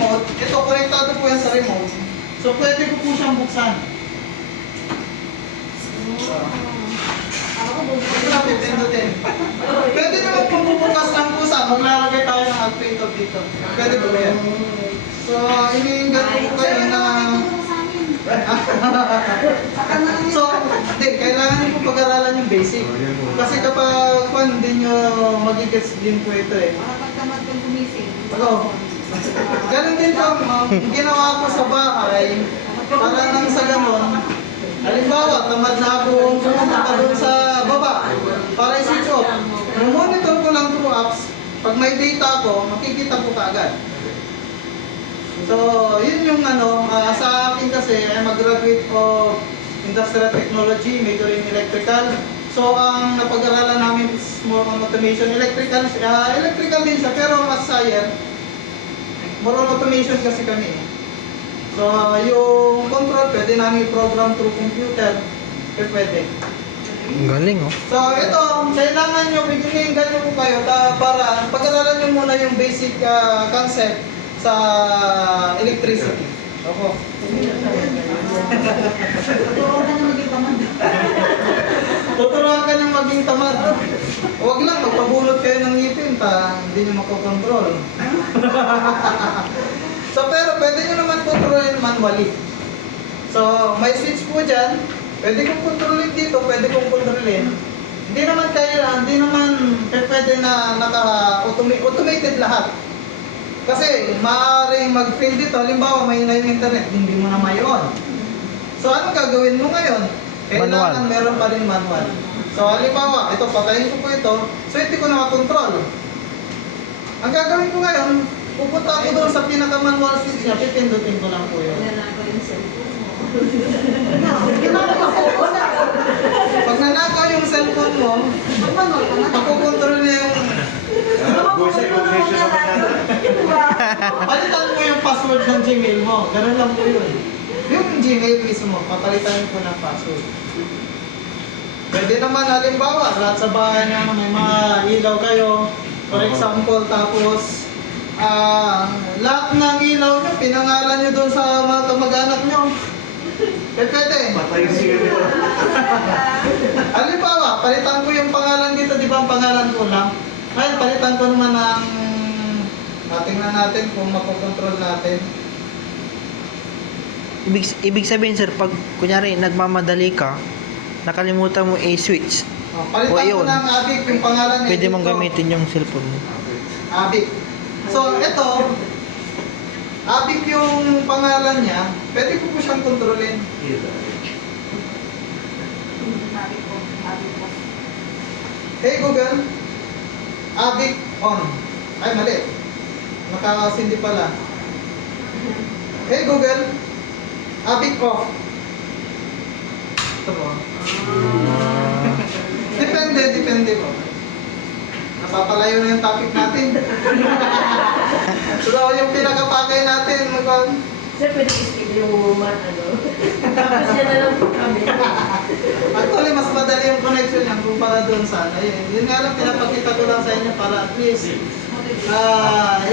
remote, ito, konektado po yan sa remote. So, pwede ko po siyang buksan. Ito na, pipindutin. Pwede naman kung bubukas ng pusa, maglalagay tayo ng actuator dito. Pwede po yan. So, iniingat ko kayo na... So, hindi, kailangan niyo po pag-aralan yung basic. Kasi kapag hindi nyo magigets din po ito eh. Pagkamad kang gumising. Ano? Ganun din po, ginawa ko sa bahay, para nang sa ganon, halimbawa, tamad na akong pumunta pa doon sa baba, para i-switch off. Monitor ko lang through apps, pag may data ako, makikita ko kaagad. So, yun yung sa akin kasi, I'm a graduate of Industrial Technology, major in Electrical. So, ang napag-aralan namin is more on automation. Electrical din siya, pero mas higher. More on automation kasi kami. So, yung control, pwede namin i-program through computer. Pwede. Ang galing, oh. So, ito, kailangan nyo, beginning ganyan po kayo, para pag-aralan nyo muna yung basic concept sa electricity. Opo. Tuturuan ka na maging tamad. Tuturuan ka niyang maging tamad. Huwag lang, magpabulot kayo ng ngipin, hindi nyo makokontrol. So, pero pwede nyo naman kontrolin manually. So, may switch po dyan. Pwede kong kontrolin dito, pwede kong kontrolin. Hindi naman pwede na automated lahat. Kasi, maaaring mag-fail dito. Halimbawa, may na yung internet, hindi mo na mayon. So, ano gagawin mo ngayon? Kailangan meron pa rin manual. So, halimbawa, ito, patayin ko po ito. So, hindi ko na makontrol. Ang gagawin ko ngayon, pupunta ako doon sa pinaka-manual switch niya, pipindutin ko lang po yun. Nanakaw yung cellphone mo. Pag nanakaw yung cellphone mo, makukontrol niya yung... Palitan mo yung password ng Gmail mo. Ganun lang po yun. Yung Gmail mismo, papalitan po ng password. Pwede naman, halimbawa, lahat sa bahay nyo may mga ilaw kayo. For example, tapos lahat ng ilaw nyo, pinangalan nyo doon sa mga kamag-anak nyo. Pwede. Patay siya dito. Halimbawa, palitan ko yung pangalan dito, di ba ang pangalan ko lang? Ngayon, palitan ko naman ng... Tingnan natin kung makokontrol natin. Ibig sabihin, sir, pag kunyari nagmamadali ka, nakalimutan mo i-switch. Palitan ko ayun. ng Abic yung pangalan niya. Pwede mong dito. gamitin yung cellphone mo. Abic. So, ito, Abic yung pangalan niya, pwede ko po siyang kontrolin. Hey Google, Abic on. Ay, mali. Nakakasindi pala. Hey Google, Abic off. Ito po. Depende po. Napapalayo na yung topic natin. So, yung pinakapakay natin, Sir, pwede i-skip yung tapos yan na lang po kami. actually, mas madali yung connection niya kumpara doon sa yun nga lang, pinapakita ko lang sa inyo para at least